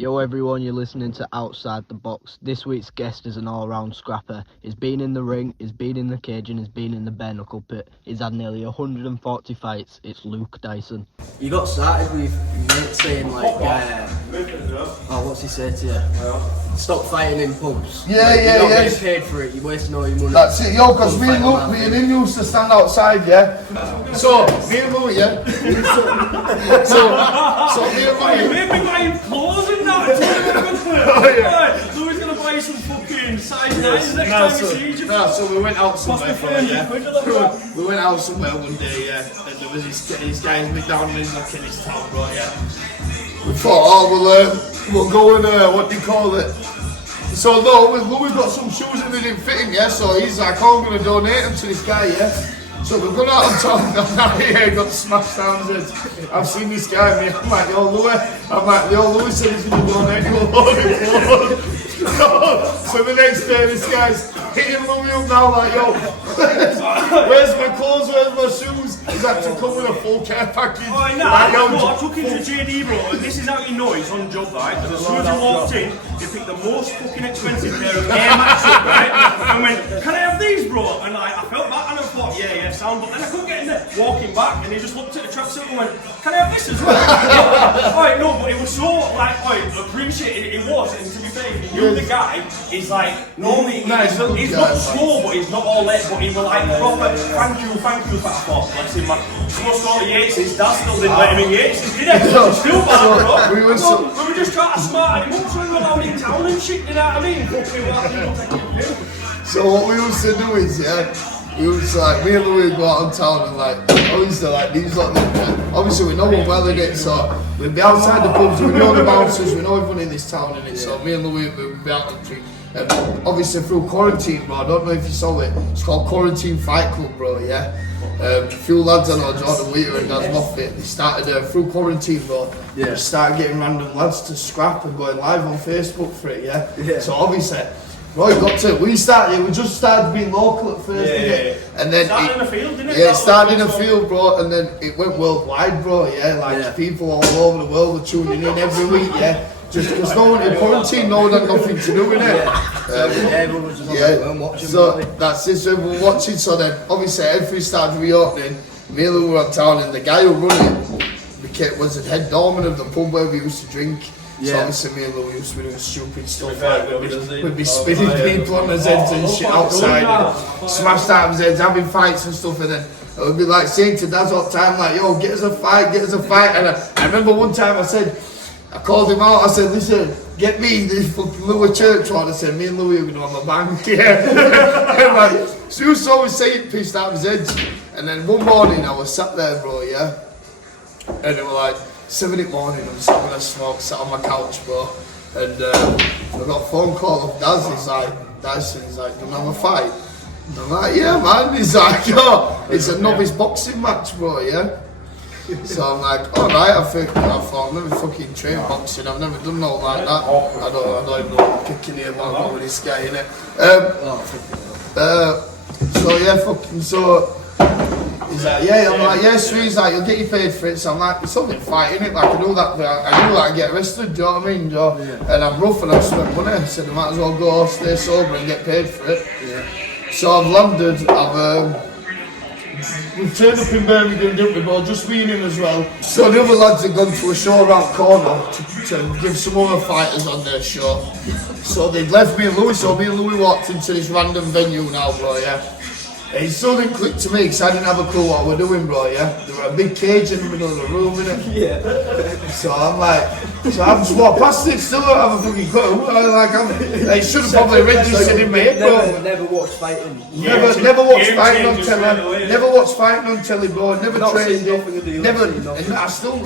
Yo everyone, you're listening to Outside the Box. This week's guest is an all-round scrapper. He's been in the ring, he's been in the cage and he's been in the bare knuckle pit. He's had nearly 140 fights. It's Luke Dyson. You got started with mate saying like, what's he say to you? Stop fighting in pubs. Yeah. You're not getting paid for it, you're wasting all your money. That's it, yo, because me and him used to stand outside, yeah? So, me and Louis, yeah? so me and Louis... We've been buying clothes and that. Louis gonna buy some fucking size 9s next time he sees you. So we went out somewhere, we went out somewhere one day, yeah, and there was these guys down in his town, bro, yeah? We thought, we'll go and, what do you call it? So no, Louis got some shoes and they didn't fit him, yeah? So he's like, I'm going to donate them to this guy, yeah? So we've gone out on town, got smashed down and said, I've seen this guy, mate. I'm like, Louis said he's going to donate you a load of clothes. So the next day, this guy's hitting Louis up now, like, yo, where's my clothes, where's my shoes? He's had to come with a full care package. Oh, no, I took him to JD, bro, and this is how you know he's on job, right? Because as soon as he walked in, he picked the most fucking expensive pair of Air Max up, right? And went, can I have these, bro? And I felt that, and I thought, yeah, sound, but then I couldn't get in there. Walking back, and he just looked at the tracksuit and went, can I have this as well? Alright, no, but it was so, like, appreciated it was, and to be fair, if you knew the guy, he's like, normally, he's not slow, but he's not all lit, but he was like, proper, thank you for that thought, bless him, man. Supposed to go to Yates, his dad still didn't let him in Yates, did he? Still bad, bro. We were just trying to smart him up, so we were allowed in town and shit, you know what I mean? So what we used to do is, we was like, me and Louis go out on town and like, obviously like these like, obviously we know them well in it, so we'd be outside the pubs, we know the bouncers, we know everyone in this town in it, so me and Louis would be out and drink. And obviously through quarantine, bro, I don't know if you saw it, it's called Quarantine Fight Club, bro, yeah? A few lads I know, Jordan Wheater and Daz Moffat, they started through quarantine, bro, they started getting random lads to scrap and going live on Facebook for it, yeah? So obviously, bro, we just started being local at first, and then started in the field, didn't it? Yeah, it started in the field, bro, and then it went worldwide, bro, like people all over the world were tuning in every week, just because no one in quarantine, no one had nothing to do with it. Everyone was just watching. So that's it, so we were watching, so then obviously everything started reopening, me and Lou were on town, and the guy who run it was the head doorman of the pub where we used to drink. So obviously me and Louis used to be doing stupid stuff like we'd be spinning people on his heads and shit outside and smashed out his heads, having fights and stuff, and then I would be like saying to Daz all the time like, yo, get us a fight, and I remember one time I called him out, I said, listen, get me this fucking Louis Church one. I said, me and Louis are going to have a bang, and like, so he used to always say it, pissed out his head, and then one morning I was sat there, bro, and it was like 7 in the morning, I'm sat with a smoke, sat on my couch, bro, and I got a phone call of Daz, Dyson, he's like, do you want to have a fight? And I'm like, yeah, man, he's like, yo, it's a novice boxing match, bro, So I'm like, alright, I thought, I've never fucking trained boxing, I've never done nothing like that, I don't even know what kicking here about with this guy, innit? So he's like, I'm like, sweet, he's like, you'll get you paid for it, so I'm like, it's only a fight, innit, like I do that I get arrested, do you know what I mean, and I'm rough and I've spent money, I said I might as well go stay sober and get paid for it, so I've landed, we've turned up in Birmingham, didn't we, but just been in as well. So the other lads have gone to a show around corner to give some other fighters on their show. So they'd left me and Louis, so me and Louis walked into this random venue now, bro, And it still didn't click to me because I didn't have a clue what we're doing, bro, There were a big cage in the middle of the room, innit? So I'm like, I've just walked past it, still don't have a fucking clue. I should have probably registered in my head, bro. Never watched fighting. Never watched fighting on telly. Never watched fighting on telly, bro. Never trained it. Never. And I'm still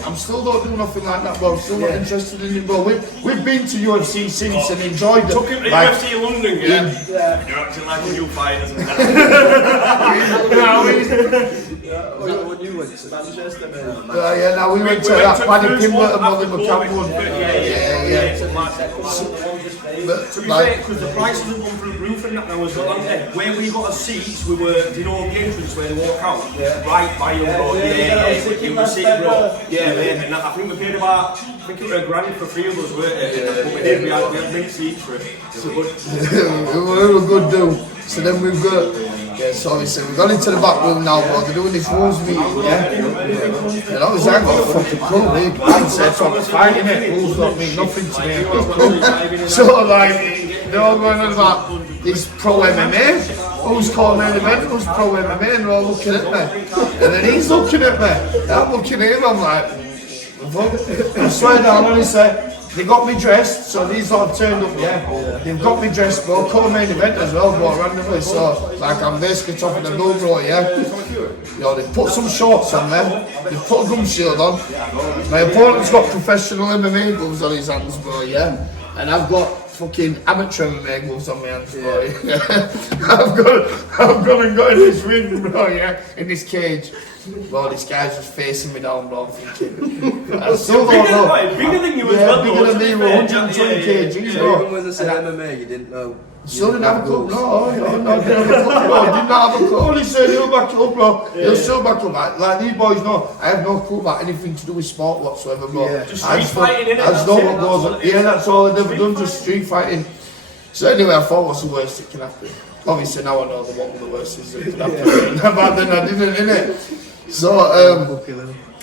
don't do nothing like that, bro. I'm still not interested in it, bro. We've been to UFC since and enjoyed it. Took him to UFC London, You're acting like a new fighter and that. When you went to Manchester, man. Now we went to that Paddy Pimblett and Molly McCann one. To be fair, because the prices have gone through the roof and that now as well, where we got our seats, we were, you know, the entrance where they walk out, right by your road, it was seat, bro. And I think we paid about I think it was a grand for 3 of us, weren't it? But we did, we had mints each for it. We were a good do. So then we've got, so obviously we've gone into the back room now, bro. They're doing this rules meeting, yeah? And obviously I've got a fucking clue, big man said, so I'm fighting it. Rules don't mean nothing to me. I've got a clue. So like, they're all going on about this pro MMA. Who's called main event? Who's pro MMA? And they're all looking at me. And then he's looking at me. And I'm looking at him, I'm like, I swear down, honestly. They got me dressed, so these all turned up, yeah. They've got me dressed, bro. Co-main event as well, bro, randomly. So, like, I'm basically top of the bill, bro, yeah. You know, they put some shorts on there. They put a gum shield on. My opponent's got professional MMA gloves on his hands, bro, yeah. And I've got fucking amateur MMA gloves on my hands, bro. Yeah. I've gone and got in this ring, bro, yeah, in this cage. Bro, this guy's just facing me down, bro. I'm thinking, I still don't know. Bigger than you as yeah, well, bigger than me, we're 120 kgs, bro. Even when they said MMA, you didn't know. Still didn't have a clue, no, didn't have a clue, bro. Did not have a clue. Only said he'll back it up, bro. He'll still back up. Like these boys know, I have no clue about anything to do with sport whatsoever, bro. Yeah. Just street fighting, innit? I just know what goes on. Yeah, that's all I've ever done, just street fighting. So anyway, I thought, what's the worst that can happen? Obviously now I know what the worst is that can happen. But then I didn't, innit? So,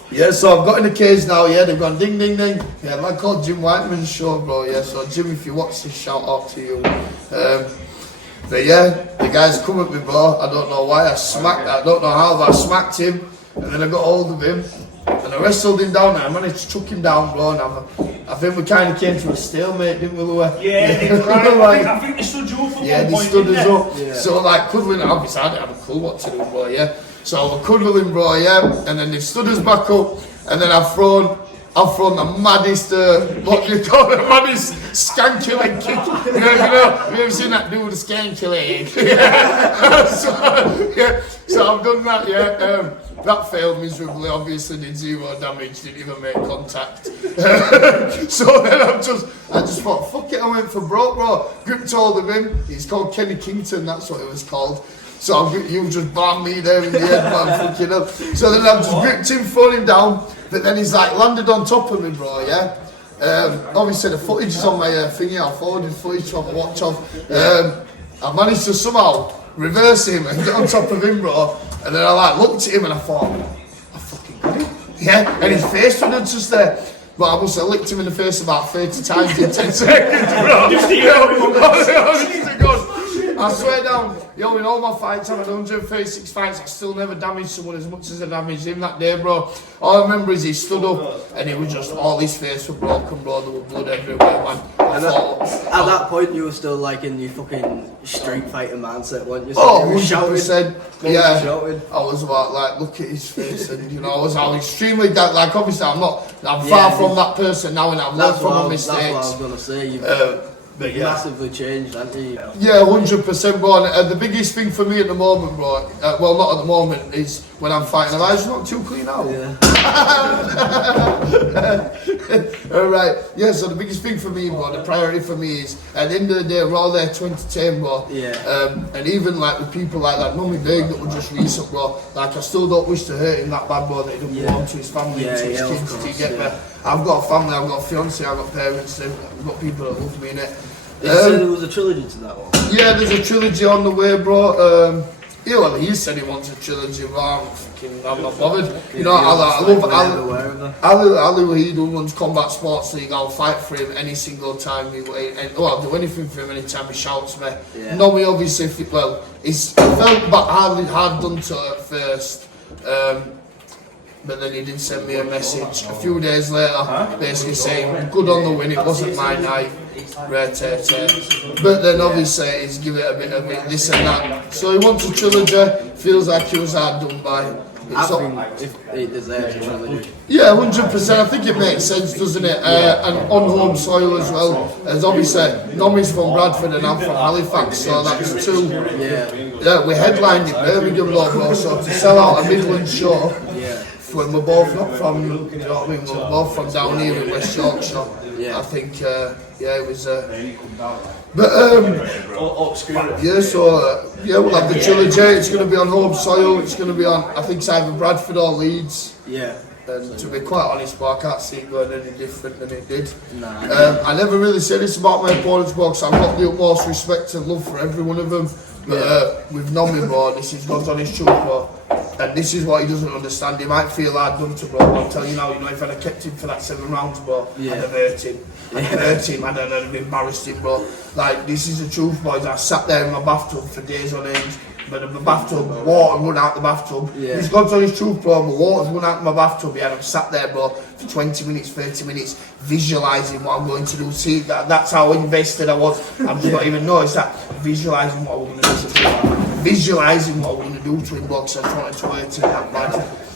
yeah, so I've got in the cage now, yeah, they've gone ding ding ding. Yeah, man called Jim Whiteman's show, bro, yeah, so Jim, if you watch this, shout out to you. But yeah, the guys come at me, bro, I don't know why, I don't know how, but I smacked him, and then I got hold of him, and I wrestled him down, and I managed to chuck him down, bro, and I think we kind of came to a stalemate, didn't we, Louis? Yeah, right. I think they stood you up for yeah, one they point, stood us didn't up. Yeah. So like cuddling, obviously I didn't have a clue what to do, bro, yeah. So we're cuddling, bro, yeah, and then they've stood us back up, and then I've thrown the maddest, what do you call it, maddest skanky leg kick. You know, have you ever seen that dude with a skanky leg? So I've done that, yeah. That failed miserably, obviously did 0 damage, didn't even make contact. So then I just thought, fuck it, I went for broke, bro. Gripped hold of him, he's called Kenny Kington, that's what it was called. So you just banned me there in the head, man, fucking up. So then I've just gripped him, thrown him down, but then he's like landed on top of me, bro, yeah? Obviously the footage is on my thingy, I'll forward the footage to have a watch of. I managed to somehow reverse him and get on top of him, bro. And then I like looked at him and I thought, I fucking got him. Yeah, and his face was just there. But I must have licked him in the face about 30 times in 10 seconds, bro. I swear down, yo, in all my fights, I've had 136 fights, I still never damaged someone as much as I damaged him that day, bro. All I remember is he stood up and it was just, all his face was broken, bro, there was blood everywhere, man. At that point, you were still like in your fucking street fighter mindset, weren't you? So oh, you were 100%. Yeah. I was about, like, look at his face and, you know, I was extremely, like, obviously I'm far from that person now and I've learned from my mistakes. That's what I was going to say. But yeah. Massively changed, haven't you? Yeah, 100%, bro. And the biggest thing for me at the moment, bro, well, not at the moment, is when I'm fighting. Am I just not too clean out? Yeah. Alright, yeah, so the biggest thing for me, bro, the priority for me is, at the end of the day, we're all there 2010, bro. Yeah. And even like with people like that, Mummy Big that were just recent, bro, like I still don't wish to hurt him that bad, bro, that he doesn't belong to his family and to his kids, do you get me? I've got a family, I've got a fiance, I've got parents, I've got people that love me in it. Did you say there was a trilogy to that one? Yeah, there's a trilogy on the way, bro. Yeah, well, he said he wants a trilogy, but I'm not bothered. You know, I love Ali. He runs Combat Sports League. I'll fight for him any single time. I'll do anything for him anytime he shouts me. Yeah. No, me obviously. It felt hard done to her at first. But then he did send me a message a few days later, basically saying, good on the win, it wasn't my night, rare tear. But then obviously he's give it a bit of this and that. So he wants a trilogy, feels like he was hard done by. I think if it deserves a trilogy. Yeah, 100%. I think it makes sense, doesn't it? And on home soil as well. As obviously, Nomi's from Bradford and I'm from Halifax, so that's two. Yeah, we headlined in Birmingham, bro, so to sell out a Midland show. When we're both not from, you know what I mean, we're both from down here in West Yorkshire. Yeah. I think, it was. We'll have the trilogy. It's going to be on home soil. It's going to be on, I think it's either Bradford or Leeds. Yeah. And to be quite honest, but I can't see it going any different than it did. Nah. I never really say this about my opponents, because I've got the utmost respect and love for every one of them. But with Nomi, bro, this is God's honest truth, bro. And this is what he doesn't understand. He might feel hard done to, bro. I'll tell you now, if I'd have kept him for that 7 rounds, bro, I'd have hurt him. I'd have embarrassed him, bro. Like, this is the truth, boys. I sat there in my bathtub for days on end. But in the bathtub, water run out the bathtub. It's God's honest truth, bro. The water's run out of my bathtub, and I'm sat there, bro, for 20 minutes, 30 minutes, visualising what I'm going to do. See, that's how invested I was. I'm just not even know. It's that visualising what we're going to do to him. Visualising what we're going to do to him, because I wanted to hurt him that bad.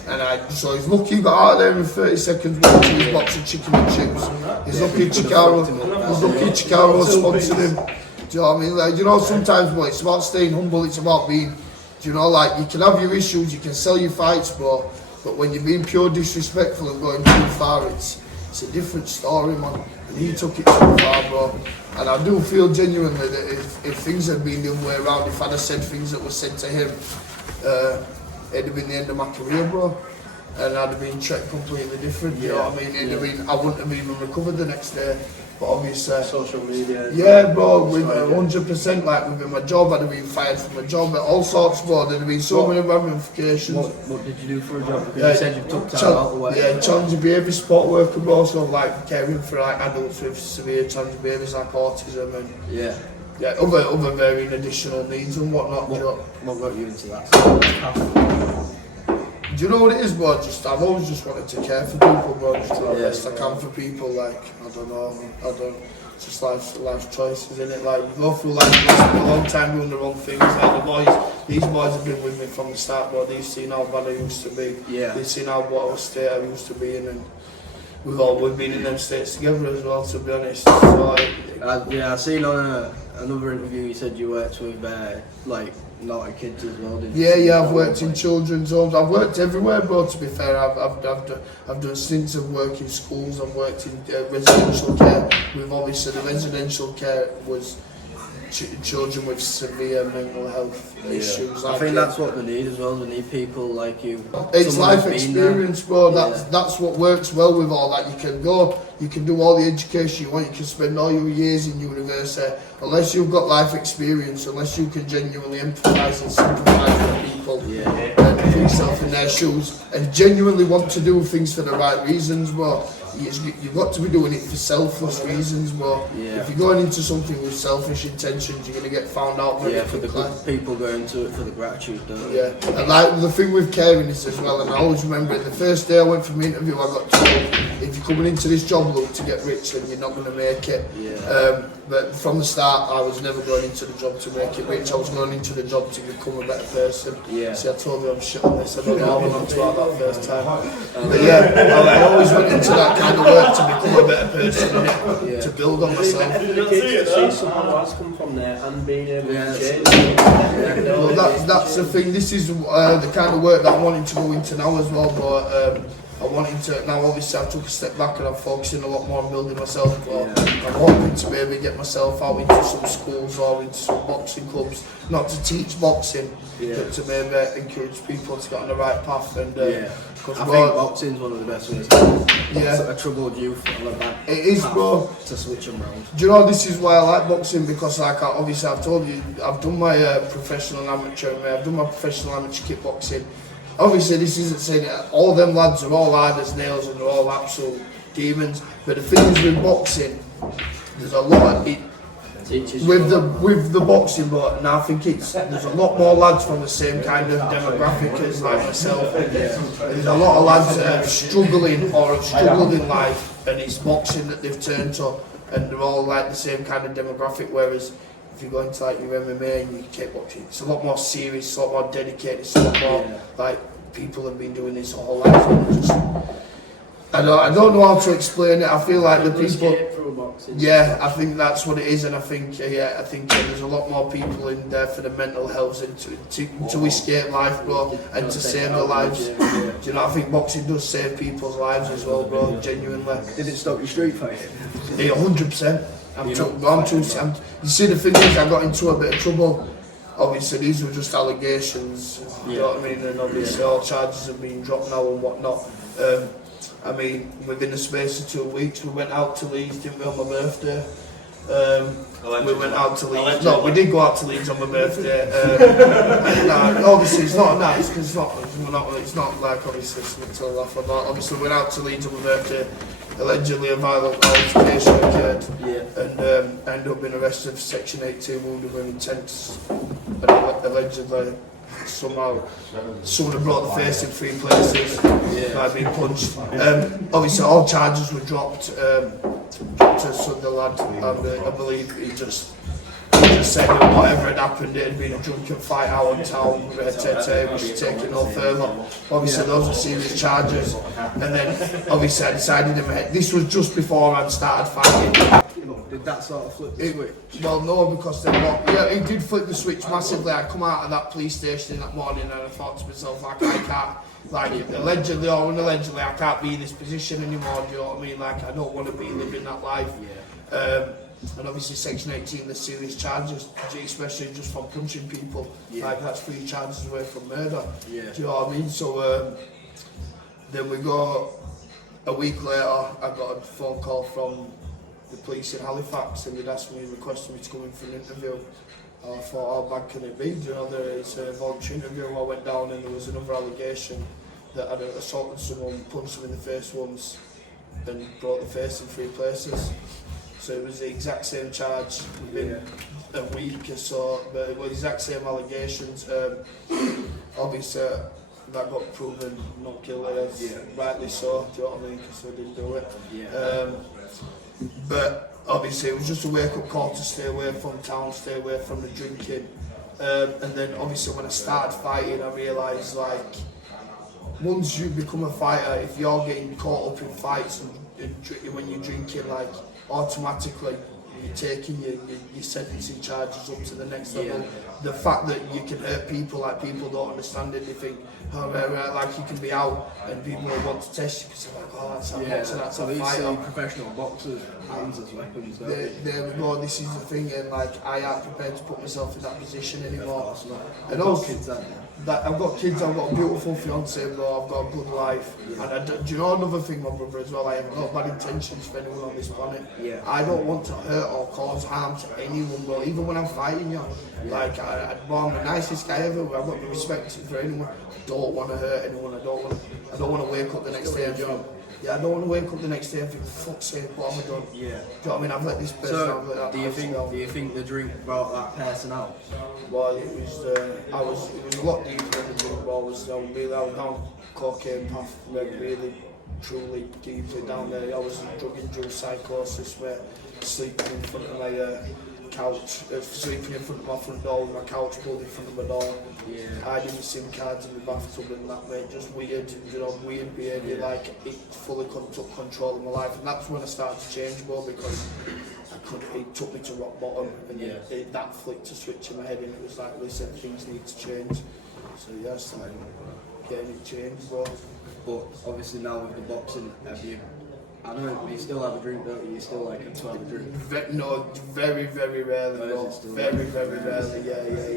And so he's lucky he got out there in 30 seconds watching his box of chicken and chips. He's lucky Chikaro sponsored him. Do you know what I mean? Like, you know, sometimes, bro, it's about staying humble, it's about being, you know, like, you can have your issues, you can sell your fights, bro, but when you're being pure disrespectful and going too far, it's a different story, man. And he took it too far, bro. And I do feel genuinely that if things had been the other way around, if I'd have said things that were said to him, it'd have been the end of my career, bro. And I'd have been treated completely different, you know what I mean? It'd have been, I wouldn't have even recovered the next day. But obviously, social media. Yeah, bro, with 100%, like within my job, I'd have been fired from my job, all sorts, bro. There'd have been so many ramifications. What did you do for a job? Because you said you took time out or whatever. Yeah, challenging behaviour support worker, bro. So like caring for like adults with severe challenging behaviours like autism and other varying additional needs and whatnot. What got you into that? Do you know what it is, bro? I've always just wanted to care for people, bro. Just do the best I can for people. Like, I don't know. It's just life's choices, isn't it? Like, you go through life a long time doing the wrong things. Like these boys have been with me from the start, bro. They've seen how bad I used to be. They've seen what a state I used to be in, and we've been in them states together as well, to be honest. So, I seen on another interview you said you worked with like naughty kids as well, didn't you? Yeah, I've worked in children's homes. I've worked everywhere, bro, to be fair. I've done stints of work in schools. I've worked in residential care. With obviously the residential care was children with severe mental health issues. I think that's what they need as well. They need people like you. It's life experience, bro. That's what works well with all that. You can do all the education you want. You can spend all your years in university. Unless you've got life experience, unless you can genuinely empathise and sympathise with people and put yourself in their shoes and genuinely want to do things for the right reasons, bro. You've got to be doing it for selfless reasons, bro. If you're going into something with selfish intentions, you're going to get found out very quickly. For the people going into it for the gratitude, don't they? And like the thing with caring is as well, and I always remember it, the first day I went for my interview, I got told, if you're coming into this job, look, to get rich, then you're not going to make it. But from the start, I was never going into the job to make it rich. I was going into the job to become a better person. See, I told you I'm shit on this. I don't know how I went about that first time. But I always went into that kind of work to become a better person, to build on myself. The kids to see someone who has come from there and being able to change. Well, that's the thing. This is the kind of work that I'm wanting to go into now as well, but I'm wanting to, now obviously I took a step back and I'm focusing a lot more on building myself, but I'm hoping to maybe get myself out into some schools or into some boxing clubs, not to teach boxing, but to maybe encourage people to get on the right path. And I think boxing's one of the best ways to a troubled youth on a bad it is, bro, to switch them round. Do you know, this is why I like boxing, because like obviously I've told you, I've done my professional and amateur, I've done my professional amateur kickboxing. Obviously, this isn't saying that all them lads are all hard as nails and they're all absolute demons. But the thing is with boxing, there's a lot of it with the boxing, but and I think there's a lot more lads from the same kind of demographic as like myself. There's a lot of lads that are struggling or have struggled in life, and it's boxing that they've turned to, and they're all like the same kind of demographic. Whereas if you go into like your MMA and your kickboxing, it's a lot more serious, it's a lot more dedicated, it's a lot more like people have been doing this their whole life. I don't know how to explain it. I feel like the people. I think that's what it is, and I think there's a lot more people in there for the mental health and to escape life, bro, and to save their lives. Do you know? I think boxing does save people's lives as well, bro. Genuinely. Did it stop your street fighting? 100%. You see, the thing is, I got into a bit of trouble obviously these were just allegations, you know what I mean, and obviously all charges have been dropped now and whatnot. I mean, within the space of 2 weeks we went out to Leeds, didn't we, on my birthday? We went out to Leeds. No, we did go out to Leeds on my birthday. Obviously it's not nice because it's not like obviously something to laugh about. Obviously we went out to Leeds on my birthday. Allegedly a violent altercation occurred, and ended up being arrested for Section 82 wounded with intent, and allegedly somehow someone had brought the face in 3 places by being punched. Obviously all charges were dropped to the lad, and I believe he just said that whatever had happened, it had been a drunken fight out in town, we should take it no further. Obviously those were serious charges, and then obviously I decided in my head, this was just before I'd started fighting. Did that sort of flip the switch? Well, no, because then it did flip the switch massively. I come out of that police station that morning and I thought to myself, like, I can't, like, allegedly or unallegedly, I can't be in this position anymore, do you know what I mean? Like, I don't want to be living that life. And obviously Section 18, there's serious charges, especially just from punching people. Like, that's 3 charges away from murder. Do you know what I mean? So then we go, a week later, I got a phone call from the police in Halifax, and they'd requested me to come in for an interview. I thought, how bad can it be? You know, there is a voluntary interview. I went down and there was another allegation that I'd assaulted someone, punched them in the face once, and brought the face in 3 places. So it was the exact same charge within a week or so, but it was the exact same allegations. Obviously, that got proven not guilty, rightly so, do you know what I mean, because I didn't do it. But obviously it was just a wake-up call to stay away from town, stay away from the drinking. And then obviously when I started fighting, I realised, like, once you become a fighter, if you're getting caught up in fights and when you're drinking, like, automatically you're taking your sentencing charges up to the next level. The fact that you can hurt people, like, people don't understand it, they think, oh, like, you can be out and people will want to test you because they're like, oh, that's a boxer, that's a fighter. Professional boxers, hands as weapons, don't there we go, this is the thing, and like, I aren't prepared to put myself in that position anymore. And also, kids, I've got kids, I've got a beautiful fiance, bro, I've got a good life. And do you know another thing, my brother, as well? I have no bad intentions for anyone on this planet. I don't want to hurt or cause harm to anyone, bro, even when I'm fighting you. Like, I'm the nicest guy ever, I've got the respect for anyone. I don't want to hurt anyone, I don't want to wake up the next day and think, I don't want to wake up the next day and think, fuck's sake, what have I done? Do you know what I mean? I've let this person so, I've let that person down. Do you think the drink brought that person out? Well, it was a lot deeper than the drink. I was down cocaine path, really, truly deeply down there. I was in drug-induced psychosis where sleeping in front of my couch, sleeping in front of my front door with my couch pulled in front of my door, hiding the SIM cards in the bathtub and that, mate, just weird, weird behaviour, like it fully took control of my life, and that's when I started to change more because it took me to rock bottom, and that flicked a switch in my head and it was like, listen, things need to change. So I started getting it changed, but obviously now with the boxing, I know you still have a drink, don't you? You still like to have a drink? No, very, very rarely. No. Very, very rarely.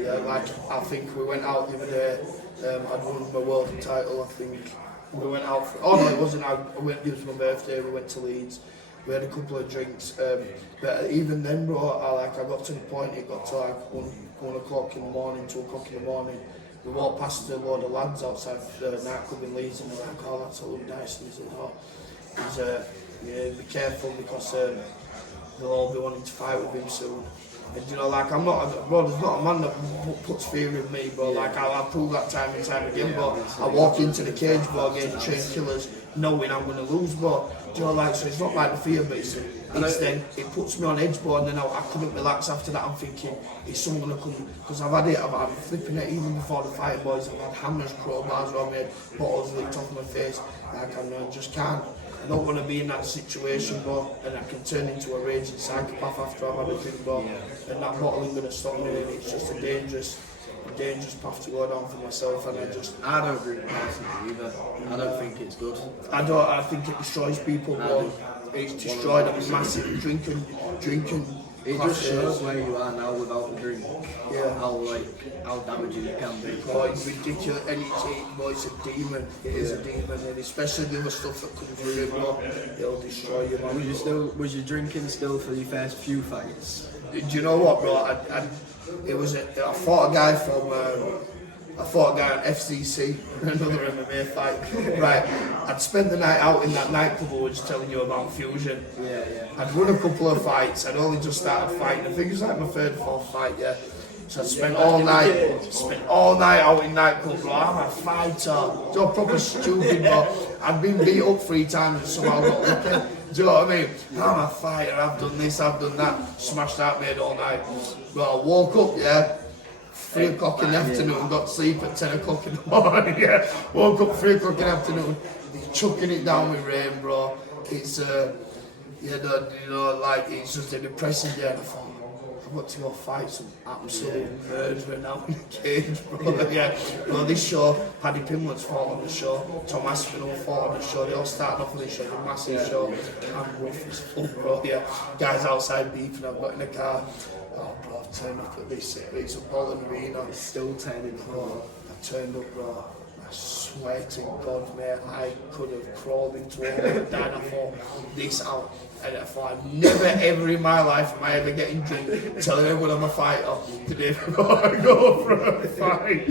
Yeah. Like, I think we went out the other day. I'd won my world title. I think we went out. It wasn't. It was my birthday. We went to Leeds. We had a couple of drinks. But even then, bro, I got to the point. It got to like 1 o'clock in the morning, 2 o'clock in the morning. We walked past a load of lads outside the nightclub in Leeds, and they're like, "Oh, that's a little Dyson." Be careful because they'll all be wanting to fight with him soon. And you know, like, there's not a man that puts fear in me, but like, I'll prove that time and time again, but I walk into the cage, but against trained killers, knowing I'm going to lose, but you know, like, so it's not like the fear, but it's then, it puts me on edge, but and then I couldn't relax after that. I'm thinking, is someone going to come, because I've had flipping it even before the fighting boys, I've had hammers, crowbars around my head, bottles licked off my face, like, I just can't. I don't want to be in that situation, bro, and I can turn into a raging psychopath after I've had a drink, bro, and that bottle ain't going to stop me, and it's just a dangerous path to go down for myself, and I don't drink personally either. I don't think it's good. I think it destroys people, bro. It's destroyed a massive drinking It just shows where you are now without the drink. Yeah. How damaging it can be. Oh, it's ridiculous, and it's a demon. It is a demon, and especially the other stuff that comes with it, bro. It'll destroy you, man. Was you drinking still for the first few fights? Do you know what, bro? I fought a guy from. I fought a guy on FCC, another MMA fight. Right, I'd spent the night out in that nightclub I was telling you about, Fusion. Yeah. I'd won a couple of fights. I'd only just started fighting. I think it was like my third or fourth fight, yeah. So I spent all night out in nightclub, bro. I'm a fighter. So proper stupid, bro. I've been beat up 3 times and somehow got lucky. Do you know what I mean? I'm a fighter. I've done this, I've done that. Smashed out made all night. But I woke up, yeah. 3 o'clock in the afternoon, got sleep at 10 o'clock in the morning, yeah. Woke up 3 o'clock in the afternoon, chucking it down with rain, bro. It's, it's just a depressing day. And I thought, I've got to go fight some absolute murderer now in the cage, bro. Yeah. Well, this show, Paddy Pimlet's fought on the show, Tom Aspinall fought on the show, they all started off on this show, a massive show. I'm rough as fuck, bro, yeah. Guys outside beefing, I've got in the car. Oh, bro, I've turned up at this, it's a Bolton Arena. It's still turning, bro. I turned up, bro. I swear to God, mate, I could have crawled into a hole and died. I thought this out. And I thought, never ever in my life am I ever getting drunk telling everyone I'm a fighter today before I go for a fight.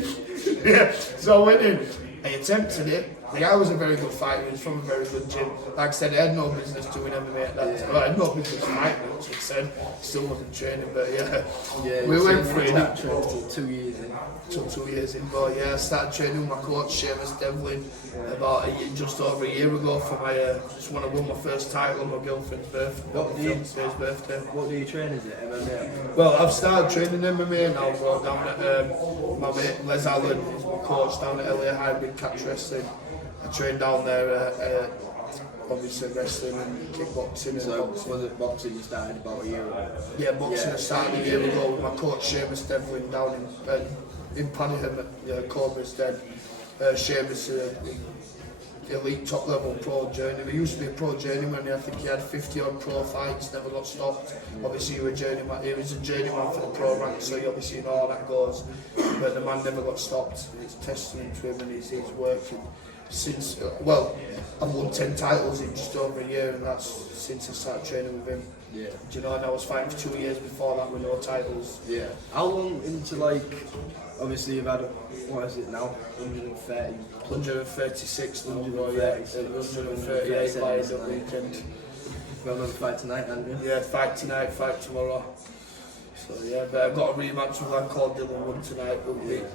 Yeah, so I went in. I attempted it. The guy was a very good fighter, he was from a very good gym. Like I said, I had no business doing MMA at that time. Well, I had no business fighting, which I said. Still wasn't training, but yeah. We went for it. 2 years in. Took 2 years in, but yeah, I started training with my coach, Seamus Devlin, about just over a year ago for my, just when I won my first title on my girlfriend's birthday. What do you train, is it, MMA? Well, I've started training MMA now, bro, down at, my mate Les Allen is my coach down at LA Hybrid Catch Wrestling. I trained down there, obviously wrestling and kickboxing. So was it boxing you started about a year ago? Yeah, boxing I started a year ago with my coach Seamus Devlin down in Paddingham at Cobra's Den. Seamus, elite top level pro journeyman. He used to be a pro journeyman. I think he had 50 odd pro fights, never got stopped. Obviously he was a journeyman for the pro rank, so you obviously know how that goes. But the man never got stopped. It's testament to him and his work. Since, I've won 10 titles in just over a year, and that's since I started training with him. Yeah. Do you know, and I was fighting for 2 years before that with no titles. Yeah. How long into, obviously you've had, what is it now, 130? 136, 138 by the weekend. You've got another fight tonight, haven't you? Yeah, fight tonight, fight tomorrow. So yeah, but I've got a rematch with a lad called Dylan Wood tonight, who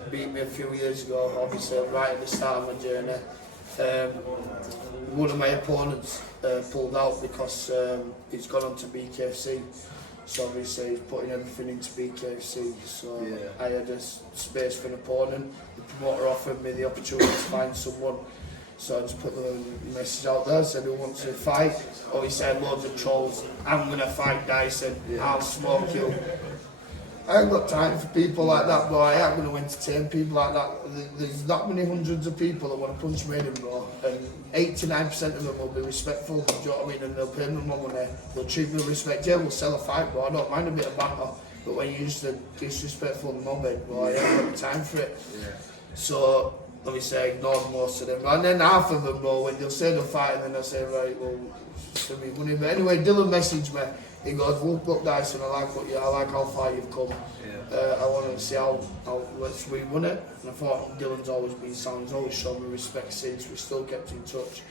beat me a few years ago, obviously right at the start of my journey. One of my opponents pulled out because he's gone on to BKFC. So obviously he's putting everything into BKFC. So yeah. I had a space for an opponent. The promoter offered me the opportunity to find someone. So I just put the message out there, said who wants to fight. Obviously I had loads of trolls. I'm gonna fight Dyson, I'll smoke you. I ain't got time for people like that, bro. I ain't going to entertain people like that. There's that many hundreds of people that want to punch me in, bro. And 89% of them will be respectful, do you know what I mean? And they'll pay me my money. They'll treat me with respect. Yeah, we'll sell a fight, bro. I don't mind a bit of banter. But when you use the disrespectful mobbing, bro, I ain't got time for it. Yeah. So, obviously, I ignored most of them. And then half of them, bro, when they'll say they'll fight, and then they'll say, right, well, send me money. But anyway, Dylan messaged me. He goes, look Dyson, I like how far you've come. Yeah. I want to see how let's rerun it. And I thought Dylan's always been sound, he's always shown me respect since, we still kept in touch.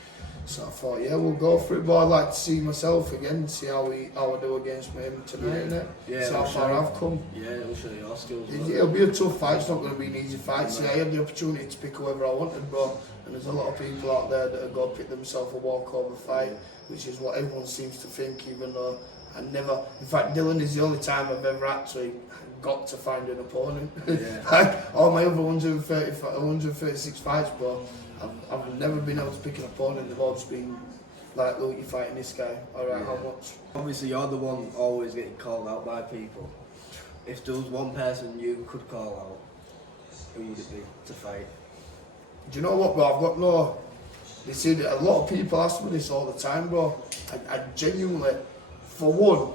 So I thought, yeah, we'll go for it, but I'd like to see myself again, see how I do against him tonight, innit? Yeah, see how far I've come. Yeah, it'll show you our skills. It'll be a tough fight, it's not going to be an easy fight. So I had the opportunity to pick whoever I wanted, bro. And there's a lot of people out there that have got to pick themselves a walkover fight, which is what everyone seems to think, even though I never. In fact, Dylan is the only time I've ever actually got to find an opponent. Yeah. All my other 136 fights, bro, I've never been able to pick an opponent. They've all just been like, look, you're fighting this guy. All right, how much? Obviously, you're the one always getting called out by people. If there was one person you could call out, who would it be to fight? Do you know what, bro? I've got no. They say that a lot of people ask me this all the time, bro. I genuinely. For one,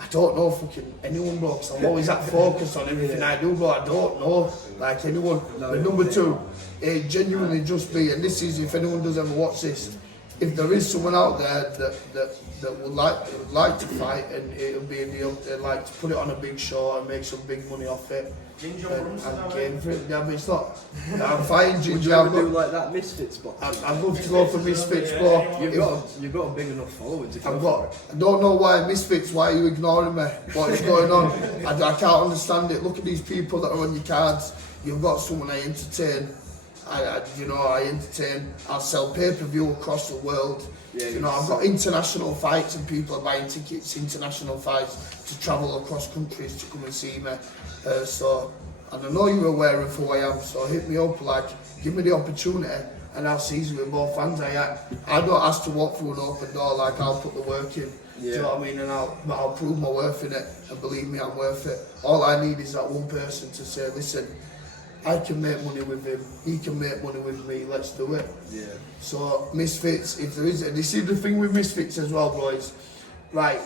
I don't know fucking anyone, bro, because I'm always that focused on everything I do, bro. I don't know like anyone. But number two, it genuinely just be, and this is if anyone does ever watch this, if there is someone out there that would like to fight and it'll be a deal, they'd like to put it on a big show and make some big money off it. I'm game for it. Yeah, but it's not. I'm fighting Ginger. Would you ever do like that Misfits box? I'd love to go for Misfits, bro. You've got a big enough following to go. I don't know why Misfits. Why are you ignoring me? What is going on? I can't understand it. Look at these people that are on your cards. You've got someone I entertain. I entertain. I'll sell pay-per-view across the world. Yeah, you know, I've got international fights and people are buying tickets, international fights, to travel across countries to come and see me. So, and I know you're aware of who I am, so hit me up, like, give me the opportunity and I'll seize it with both hands. I don't ask to walk through an open door, like, I'll put the work in. Yeah. Do you know what I mean? And I'll prove my worth in it, and believe me, I'm worth it. All I need is that one person to say, listen, I can make money with him, he can make money with me, let's do it. Yeah. So, Misfits, if there is, and this is the thing with Misfits as well, boys, right,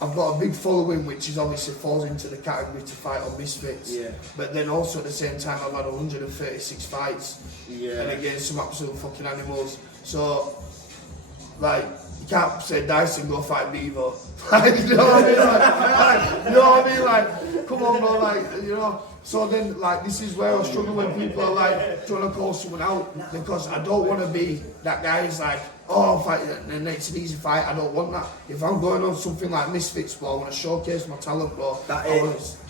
I've got a big following which is obviously falls into the category to fight on Misfits. Yeah. But then also at the same time I've had 136 fights. Yeah. And against some absolute fucking animals. So, like, you can't say Dyson go fight Beaver. Like, you know what I mean? Like, you know what I mean? Like, come on, bro, like, you know. So then, like, this is where I struggle when people are like trying to call someone out, because I don't want to be that guy who's like, oh, fight, and it's an easy fight. I don't want that. If I'm going on something like Misfits, bro, I want to showcase my talent, bro. Do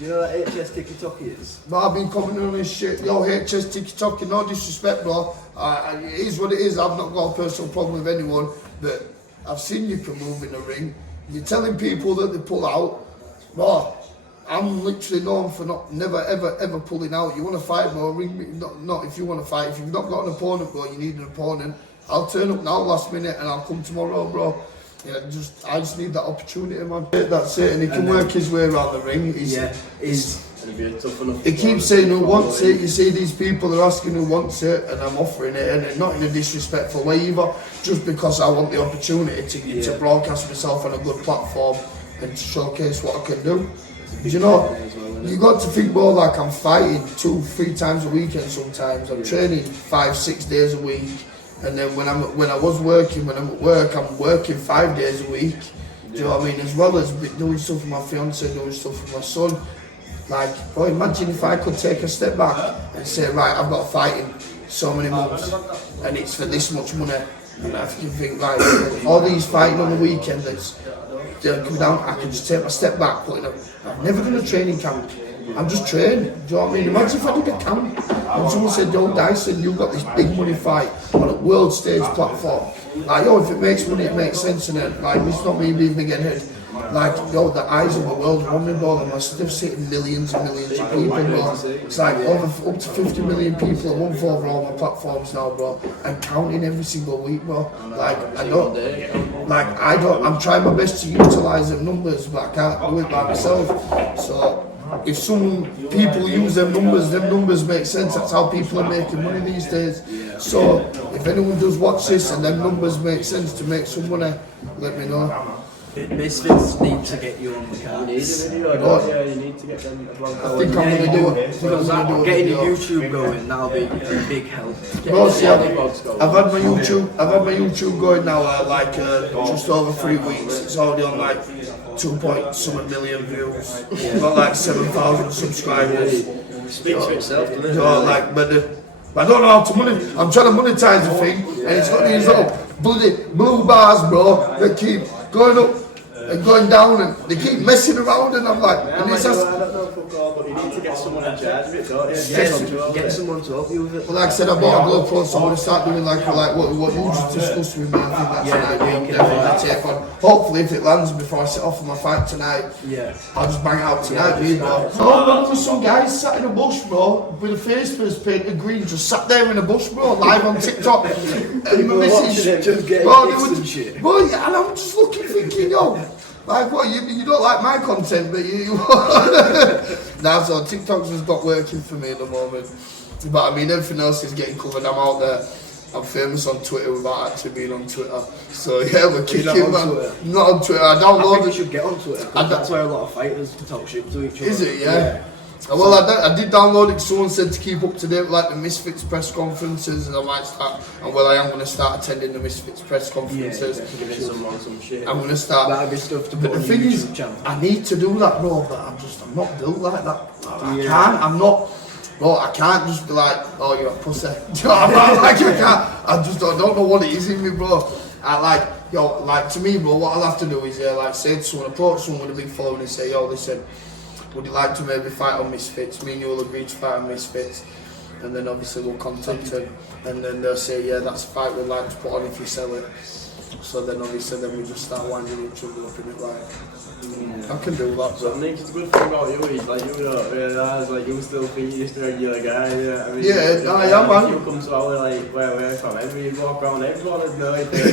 you know that HS Tiki-Toki is? But I've been commenting on this shit. Yo, HS Tiki-Toki, no disrespect, bro. It is what it is. I've not got a personal problem with anyone, but I've seen you can move in the ring. You're telling people that they pull out, bro. I'm literally known for never ever pulling out. You want to fight, bro? Ring me. Not if you want to fight. If you've not got an opponent, bro, you need an opponent. I'll turn up now last minute and I'll come tomorrow, bro. Yeah, I just need that opportunity, man. That's it, and he can work his way around the ring. He keeps saying who wants it. You see these people, they're asking who wants it, and I'm offering it, and not in a disrespectful way either, just because I want the opportunity to broadcast myself on a good platform and to showcase what I can do. You know, you got to think more like I'm fighting 2-3 times a weekend sometimes. I'm training 5-6 days a week, and then when I'm at work, I'm working 5 days a week. Do you know what I mean? As well as doing stuff with my fiance, doing stuff with my son. Like, bro, imagine if I could take a step back and say, right, I've got a fight in so many months, and it's for this much money. And I can think, like, all these fighting on the weekend, they'll come down, I can just take my step back, I've never done a training camp. I'm just training. Do you know what I mean? Imagine if I did a camp and someone said, yo, Dyson, you've got this big money fight on a world stage platform. Like, yo, if it makes money, it makes sense in it. Like, it's not me being big-headed. Like, yo, the eyes of the world want me, bro. They're sitting millions and millions of people, bro. It's like up to 50 million people at one for over all my platforms now, bro. I'm counting every single week, bro. Like, I'm trying my best to utilise them numbers, but I can't do it by myself. So, if people use them numbers make sense. That's how people are making money these days. So, if anyone does watch this and them numbers make sense to make some money, let me know. Misfits need to get you on the cards. You need to get them. I think I'm going to do it. Getting your YouTube going, that'll be a big help. I've had my YouTube going now just over 3 weeks. It's already on like 2.7 million views. Got like 7,000 subscribers. Speaks for itself, doesn't it? But I don't know how to I'm trying to monetize the thing, and it's got these little bloody blue bars, bro, that keep going up and going down, and they keep messing around, and I'm like, and it's just. I don't know football, but you need to get someone in charge of it, don't you? Get someone to help you with it. Well, like I said, I bought a GoPro, so I'm going to start doing like what you just discussed with me. I think that's an idea I'm definitely take on. Hopefully, if it lands before I set off for my fight tonight, I'll just bang it out tonight, bro. I remember some guys sat in a bush, bro, with a face first painted green, just sat there in a bush, bro, live on TikTok. And my missus, bro, and I'm just looking, thinking, yo. Like what, you don't like my content, but you nah, so TikTok's just not working for me at the moment. But I mean, everything else is getting covered, I'm out there. I'm famous on Twitter without actually being on Twitter. So yeah, we're kicking, not on man. Twitter? Not on Twitter. I I think downloaded. you should get on Twitter, 'cause that's where a lot of fighters talk shit to each other. Is it? Yeah. Well, I did download it. Someone said to keep up to date with like the Misfits press conferences, and I might start. And well, I am going to start attending the Misfits press conferences. Give it some shit. I'm going to start. That'd be stuff to But put the on thing your is, YouTube channel. I need to do that, bro. But I'm not built like that. I can't. I'm not. Bro, I can't just be like, oh, you're a pussy. Do you know what I mean? Like, I can't. I don't know what it is in me, bro. I like, yo, like to me, bro. What I'll have to do is, like, say to someone, approach someone with a big following and say, yo, listen. Would you like to maybe fight on Misfits? Me and you will agree to fight on Misfits. And then obviously we'll contact them. And then they'll say, yeah, that's a fight we'd like to put on if you sell it. So then obviously then we just start winding each other up in it like. I can do that. So I think it's a good thing about you is like you don't realise like you still think you're just a regular guy, yeah. I mean, Yeah, I am, man. You come to our like where we're from, every walk around, everyone has no idea.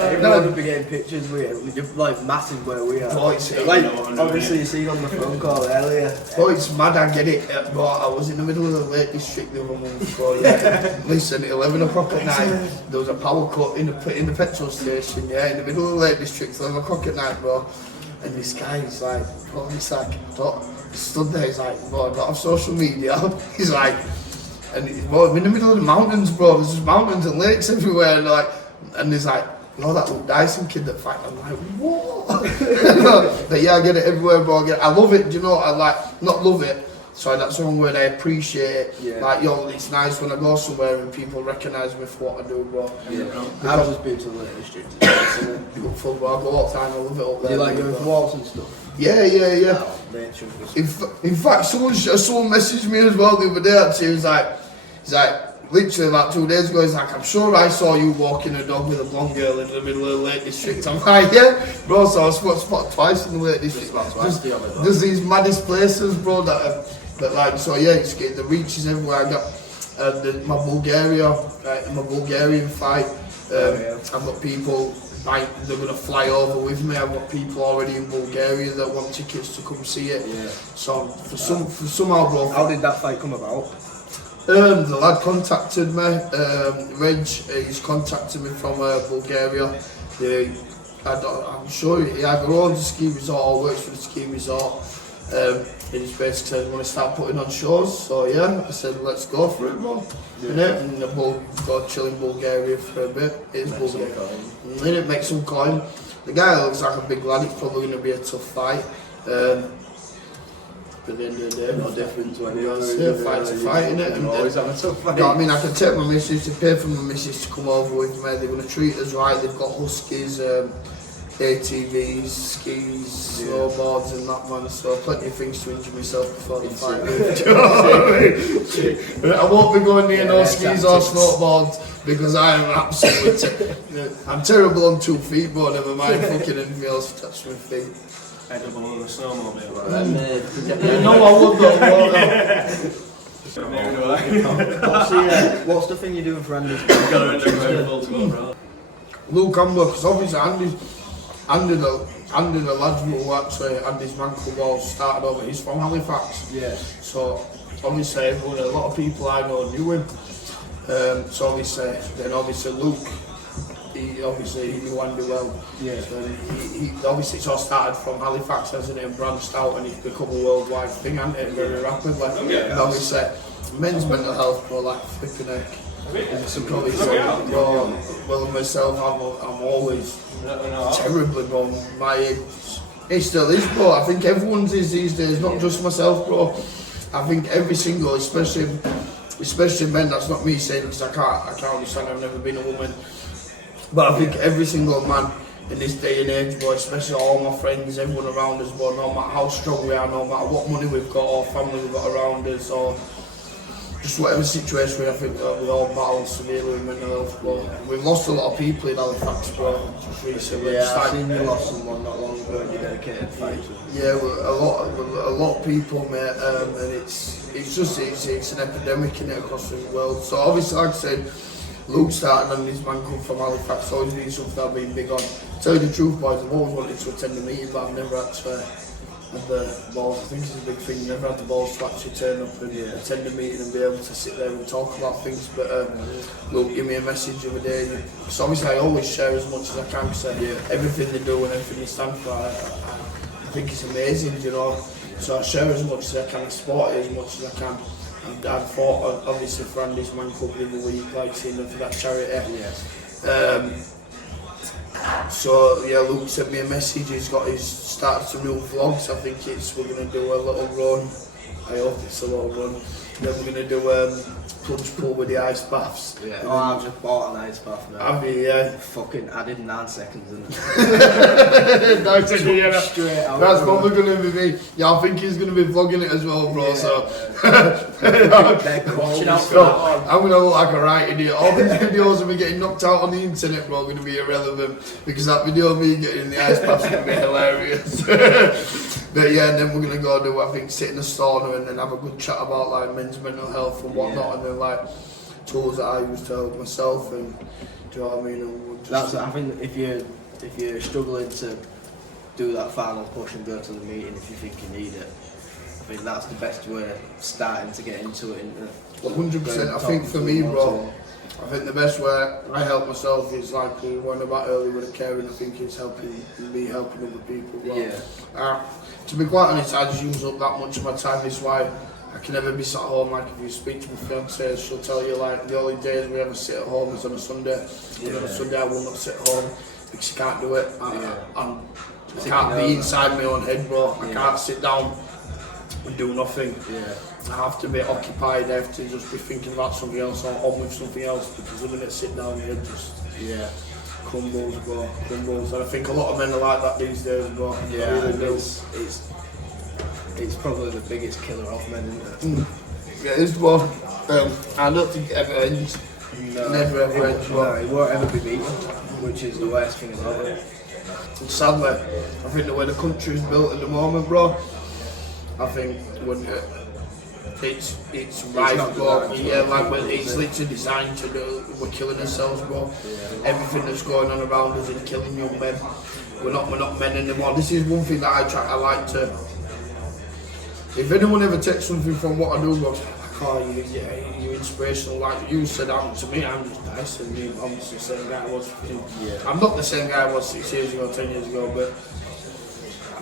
Everyone would be getting pictures with you, like massive where we are. Oh, it's, Like, obviously you see on the phone call earlier. oh, it's mad, I get it. But I was in the middle of the Lake District the other month before, yeah. Listen, at 11 o'clock at night, there was a power cut in the petrol station, yeah, in the middle of the Lake District, 11 o'clock at night, bro. And this guy is like, bro, he's like, he stood there, he's like, bro, I don't have social media. He's like, bro, I'm in the middle of the mountains, bro. There's just mountains and lakes everywhere, and he's like, you know that little Dyson kid that fight? I'm like, what? But yeah, I get it everywhere, bro. I love it, do you know? I like, not love it. Sorry, that's the wrong word. I appreciate it. Yeah. Like, yo, it's nice when I go somewhere and people recognise me for what I do, bro. Yeah. I've just been to the Lake District. It's Beautiful, bro. I go all the time. I love it up there. Do you like going for walks and stuff? Yeah. Oh, mate, should be- In fact, someone messaged me as well the other day. Actually, he's like, literally like 2 days ago. He's like, I'm sure I saw you walking a dog with a blonde girl in the middle of the Lake District. I'm like, yeah, bro. So I was spotted twice in the Lake District. There's these maddest places, bro. That like, so yeah, it's the reaches everywhere. I got my Bulgarian fight. I've got people. Like, they're going to fly over with me. I've got people already in Bulgaria that want tickets to come see it. Yeah. So for somehow, bro. How did that fight come about? The lad contacted me. Reg, he's contacted me from Bulgaria. I'm sure he either owns a ski resort or works for the ski resort. He just basically said, want to start putting on shows. So yeah, I said, let's go for it, bro. Yeah. And we'll go chill in Bulgaria for a bit. It is Bulgaria. And then it makes some coin. The guy looks like a big lad. It's probably going to be a tough fight. But at the end of the day, No different to any other. yeah, fight's a fight, innit? And always have a tough fight. you know what I mean? I can take my missus, to pay for my missus to come over with me. They're going to treat us right. They've got huskies, ATVs, skis, snowboards and that, man. So plenty of things to injure myself before the fight. Do you know what I mean? I won't be going near no skis or snowboards because I am absolutely I'm terrible on 2 feet, but never mind fucking anything else touch my feet. Edible on the snowmobile. No, I would not. What's the thing you're doing for Andy's? Luke Amber, because obviously Andy the lad who actually Andy's Ankle Walls started over, he's from Halifax. Yeah. So obviously a lot of people I know knew him. So obviously Luke, he knew Andy well. Yeah. So he obviously it's all started from Halifax, hasn't it, and branched out, and it's become a worldwide thing, hasn't it, very rapidly. And obviously men's mental health, bro, like flipping heck. Well, myself, I'm always terribly, bro. My age, it still is, bro. I think everyone's is these days, not just myself, bro. I think every single, especially men. That's not me saying because I can't understand. I've never been a woman, but I think every single man in this day and age, bro, especially all my friends, everyone around us, bro, no matter how strong we are, no matter what money we've got or family we've got around us, or just whatever situation I think we all battle severely with mental health, bro. We've lost a lot of people in Halifax, bro, just recently. Yeah, I've seen you lost someone not long ago in your dedicated fight. Yeah, well, a lot of people, mate, and it's an epidemic in it across the world. So obviously, like I said, Luke started on his man come from Halifax, so always been something I've been big on. Tell you the truth, boys, I've always wanted to attend a meeting, but I've never actually had the balls. I think it's a big thing, never had the balls to actually turn up and attend a meeting and be able to sit there and talk about things. But Luke gave me a message the other day, so obviously I always share as much as I can, because everything they do and everything they stand for, I think it's amazing, you know. So I share as much as I can, I support it as much as I can. And I fought obviously for Andy's Man Cup in the week, like seeing them for that charity. So yeah, Luke sent me a message. He's started some new vlogs. I think we're gonna do a little run. I hope it's a little run. Then we're gonna do plunge pool with the ice baths. Yeah. Oh, I've just bought an ice bath now. Have you? Yeah. Fucking added 9 seconds in it. 9 seconds, yeah. Straight out. That's probably gonna be me. Yeah, I think he's gonna be vlogging it as well, bro. Yeah. So. Watching out for that one. I'm gonna look like a right idiot. All these videos of me getting knocked out on the internet, bro, are gonna be irrelevant, because that video of me getting in the ice bath is gonna be hilarious. But yeah, and then we're gonna go do, I think, sit in the sauna and then have a good chat about like men's mental health and whatnot, and then like tools that I use to help myself, and do you know what I mean? And we'll just, I think if you're struggling to do that final push and go to the meeting, if you think you need it, I think that's the best way of starting to get into it. 100%. I think for me, bro, I think the best way I help myself is like we went about earlier with the caring. I think it's helping me helping other people. Bro. Yeah. To be quite honest, I just use up that much of my time. This is why I can never be sat at home. Like if you speak to my fiancée, she'll tell you like the only days we ever sit at home is on a Sunday. And on a Sunday I will not sit at home because I can't do it. I can't be inside my own head, bro. I can't sit down and do nothing. I have to be occupied. I have to just be thinking about something else or on with something else, because the minute I sit down here, just crumbles, bro, crumbles. And I think a lot of men are like that these days, bro. Yeah, really do. It's probably the biggest killer of men, isn't it? Yeah, it is, bro. I don't think it ever ends. No, Never ever ends, bro. No, it won't ever be beaten, which is the worst thing about it. And sadly, I think the way the country is built at the moment, bro, I think when it's right, bro. Yeah, like when it's literally designed to do. We're killing ourselves, bro. Everything that's going on around us is killing young men. We're not men anymore. This is one thing that I like to. If anyone ever takes something from what I do, bro, you're inspirational. Like you said, to me, I'm just Dyson. I'm just the same guy I was. I'm not the same guy I was 6 years ago, 10 years ago, but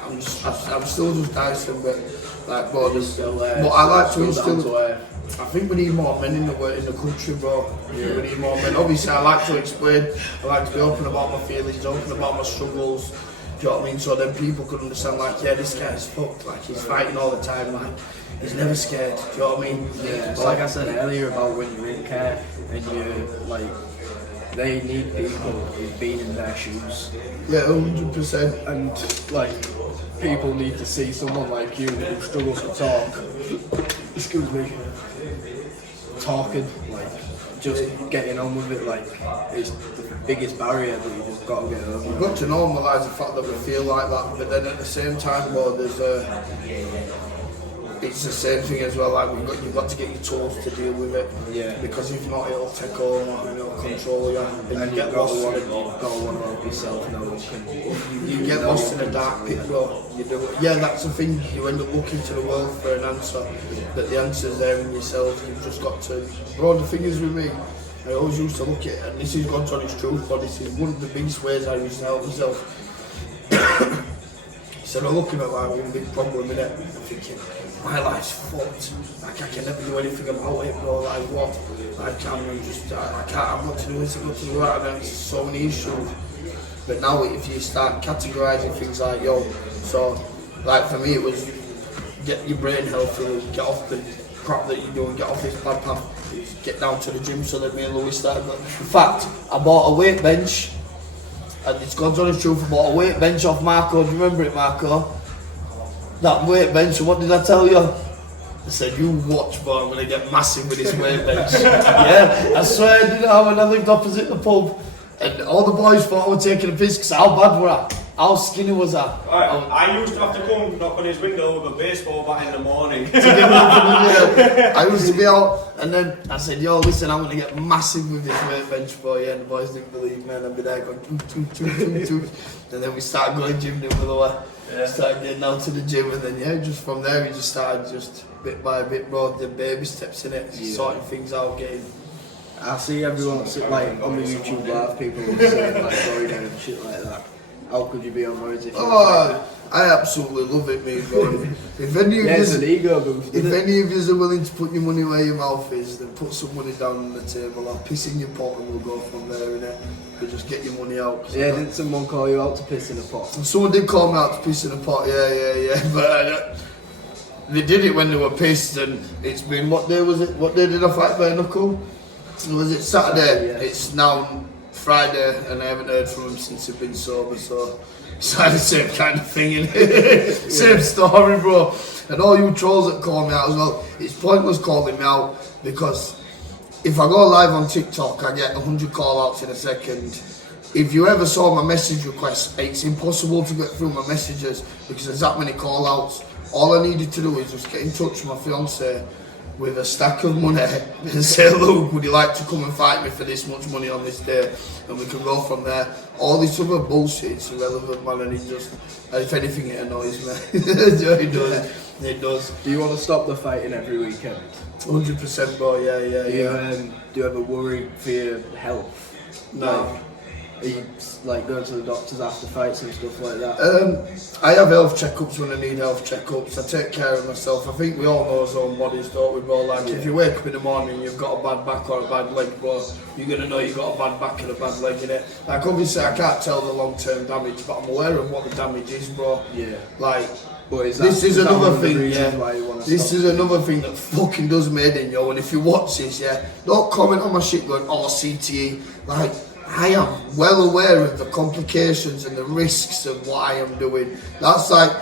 I'm still just Dyson. But like, bro, but I like to instill. I think we need more men in the country, bro. We need more men. Obviously, I like to explain. I like to be open about my feelings, open about my struggles. Do you know what I mean? So then people could understand, like, yeah, this guy's fucked. Like, he's fighting all the time. Like, he's never scared. Do you know what I mean? Yeah. But like I said earlier about when you're in care and you like, they need people who've been in their shoes. Yeah, 100%. And like, people need to see someone like you who struggles to talk. Excuse me. Talking, like, just getting on with it, like, it's the biggest barrier that you just got to get over. We've got to normalise the fact that we feel like that, but then at the same time, bro, it's the same thing as well. Like you've got to get your tools to deal with it. Yeah. Because if not, it'll take over and it'll control you, and you get lost. You've got to want to help yourself. No one can. You get lost in a dark pit, bro. You do. Yeah, that's the thing. You end up looking to the world for an answer, but the answer's there in yourself. You've just got to. Bro, the thing is with me, I always used to look at it, and this is God's honest truth, but this is one of the biggest ways I used to help myself. So I'm looking at like one big problem in it, I'm thinking, my life's fucked. Like I can never do anything about it, bro. Like what? I can't I've got to do this, I've got to do that, and there's so many issues. But now if you start categorising things like, yo, so like for me it was get your brain healthy, get off the crap that you're doing, get off this bad path, get down to the gym. So that me and Louis started. In fact, I bought a weight bench, and it's God's honest truth, I bought a weight bench off Marco. Do you remember it, Marco? That weight bench, and what did I tell you? I said, you watch, bro, I'm going to get massive with this weight bench. Yeah, I swear I didn't have, when I lived opposite the pub. And all the boys thought I was taking a piss, because how bad were I? How skinny was I? I used to have to come knock on his window with a baseball bat in the morning. I used to be out, and then I said, yo, listen, I'm going to get massive with this weight bench for you. And the boys didn't believe me, and I'd be there going, toot. And then we started going gym the other way. Started getting down to the gym, and then, just from there, we just started just bit by bit, bro, the baby steps in it, sorting things out, getting. I see everyone like on the YouTube live, people saying like going down and shit like that. How could you be on roads if you're I absolutely love it, mate, bro. If any of it's an ego boost. If any of you are willing to put your money where your mouth is, then put some money down on the table. I'll piss in your pot and we'll go from there, innit? But just get your money out. Yeah, didn't someone call you out to piss in a pot? Someone did call me out to piss in a pot, yeah. But they did it when they were pissed, and it's been, what day was it? What day did I fight bare knuckle? Was it Saturday? Yeah. It's now Friday, and I haven't heard from him since he's been sober, so it's like the same kind of thing, innit? Same story, bro. And all you trolls that call me out as well, it's pointless calling me out, because if I go live on TikTok, I get 100 call outs in a second. If you ever saw my message requests, it's impossible to get through my messages because there's that many call outs. All I needed to do is just get in touch with my fiance with a stack of money and say, look, would you like to come and fight me for this much money on this day? And we can go from there. All this other bullshit is irrelevant, man, and it just, if anything, it annoys me. It does. Do you want to stop the fighting every weekend? 100%, bro, yeah. Do you ever worry for your health? No. Are you like going to the doctors after fights and stuff like that? I have health checkups when I need health checkups. I take care of myself. I think we all know our own bodies, don't we, bro? Like, if you wake up in the morning and you've got a bad back or a bad leg, bro, you're going to know you've got a bad back and a bad leg, innit? Like, obviously, I can't tell the long-term damage, but I'm aware of what the damage is, bro. Yeah. Like, this is another thing, This is another thing that fucking does me in, yo. And if you watch this, don't comment on my shit going, oh, CTE. Like, I am well aware of the complications and the risks of what I am doing. That's like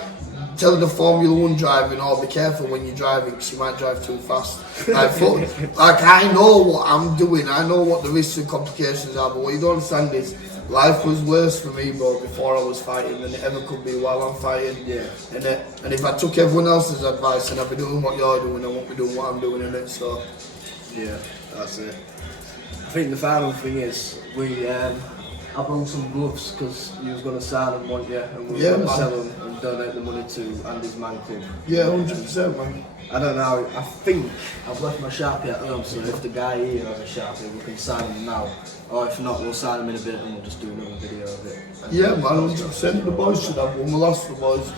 telling the Formula 1 driving, oh, be careful when you're driving because you might drive too fast. Like, I know what I'm doing. I know what the risks and complications are. But what you don't understand is life was worse for me, bro, before I was fighting than it ever could be while I'm fighting. Yeah. And if I took everyone else's advice, then I'd be doing what you're doing, I won't be doing what I'm doing, innit? So, yeah, that's it. I think the final thing is I brought some gloves because you was going to sign them, weren't you? And we were going to sell them and donate the money to Andy's Man Club. Yeah, 100%, man. I don't know, I think I've left my Sharpie at home, so if the guy here has a Sharpie, we can sign them now. Or if not, we'll sign them in a bit and we'll just do another video of it. Yeah, man, 100%. The boys should have one. We'll ask the boys.